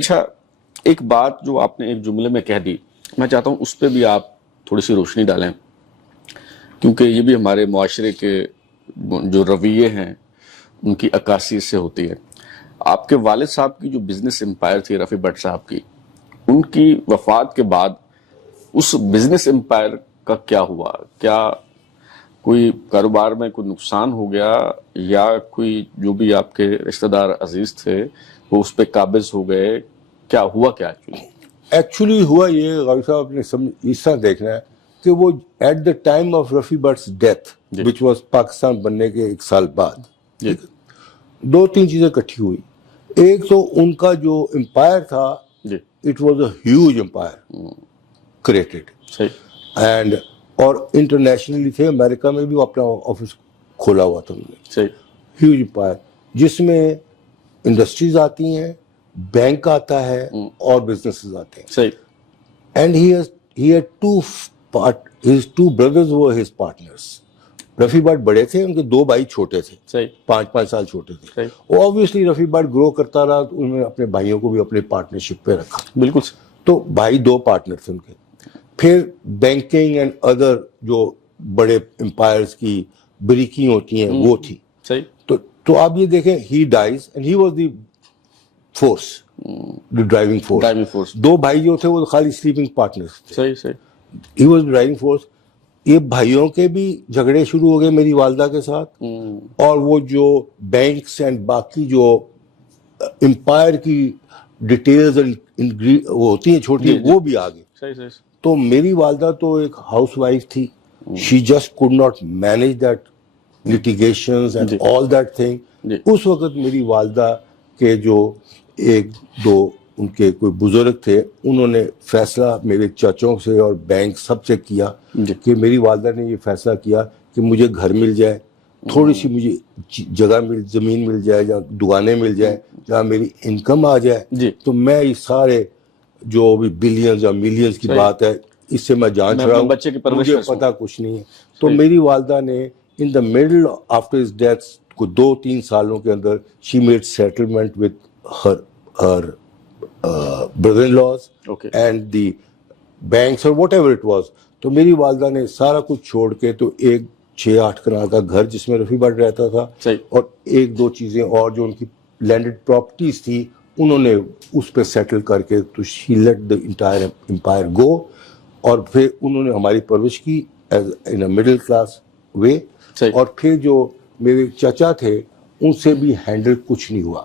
अच्छा, एक बात जो आपने एक जुमले में कह दी, मैं चाहता हूं उस पर भी आप थोड़ी सी रोशनी डालें, क्योंकि ये भी हमारे मुआशरे के जो रवैये हैं उनकी अक्कासी से होती है। आपके वालिद साहब की जो बिजनेस एम्पायर थी रफ़ी भट्ट साहब की, उनकी वफात के बाद उस बिजनेस एम्पायर का क्या हुआ? क्या कोई कारोबार में कोई नुकसान हो गया, या कोई जो भी आपके रिश्तेदार अजीज थे वो उस पर काबिज हो गए? क्या हुआ क्या एक्चुअली हुआ ये, गाजी साहब अपने इस तरह देखना है कि वो at the time of Rafi Bhatt's death, which was Pakistan बनने के 1 साल बाद, 2-3 चीजें इकट्ठी हुई। एक तो उनका जो एम्पायर था, it was a huge empire created, and और इंटरनेशनली थे, अमेरिका में भी अपना ऑफिस खोला हुआ था उन्होंने, ह्यूज एम्पायर जिसमें इंडस्ट्रीज आती हैं, बैंक आता है और बिजनेसेस आते हैं। And he had his two brothers were his partners. Rafi Bhatt बड़े थे, उनके 2 भाई छोटे थे, 5-5 साल छोटे थे। ऑब्वियसली रफी भट्ट ग्रो करता रहा तो उन्होंने अपने भाइयों को भी अपने पार्टनरशिप पे रखा। बिल्कुल। तो भाई 2 पार्टनर थे उनके। फिर बैंकिंग एंड अदर जो बड़े एम्पायर्स की बारीकी होती हैं वो थी। तो आप ये देखें, he dies and he was the force, the driving force. 2 भाई जो थे वो खाली स्लीपिंग पार्टनर्स थे। सही। He was driving force. ये भाइयों के भी झगड़े शुरू हो गए मेरी वालदा के साथ, और वो जो बैंक्स एंड बाकी जो एम्पायर की डिटेल्स एंड वो होती हैं छोटी, वो भी आ गई। तो मेरी वालदा तो एक हाउसवाइफ थी, she just could not manage that litigations and all that thing. उस वक्त मेरी वालदा के जो 1-2 उनके कोई बुजुर्ग थे, उन्होंने फैसला मेरे चाचों से और बैंक सबसे किया कि मेरी वालदा ने ये फैसला किया कि मुझे घर मिल जाए, थोड़ी सी मुझे जगह जमीन मिल जाए, जहाँ दुकानें मिल जाए, जहाँ मेरी इनकम आ जाए, तो मैं ये सारे जो भी बिलियंस या मिलियंस की बात है, इससे मैं जान रहा हूँ, मुझे पता कुछ नहीं है। तो मेरी वालदा ने in the middle after his death को 2-3 सालों के अंदर she made settlement with her brother-in-laws and the banks or whatever it was। तो मेरी वालदा ने सारा कुछ छोड़ के तो एक 6-8 कनाल का घर जिसमें रफी भट्ट रहता था, और 1-2 चीजें और जो उनकी लैंडेड प्रॉपर्टीज थी, उन्होंने उस पर सेटल करके तो she let the entire empire go. और फिर उन्होंने हमारी परवरिश की इन अ मिडिल क्लास वे। और फिर जो मेरे चाचा थे, उनसे भी हैंडल कुछ नहीं हुआ।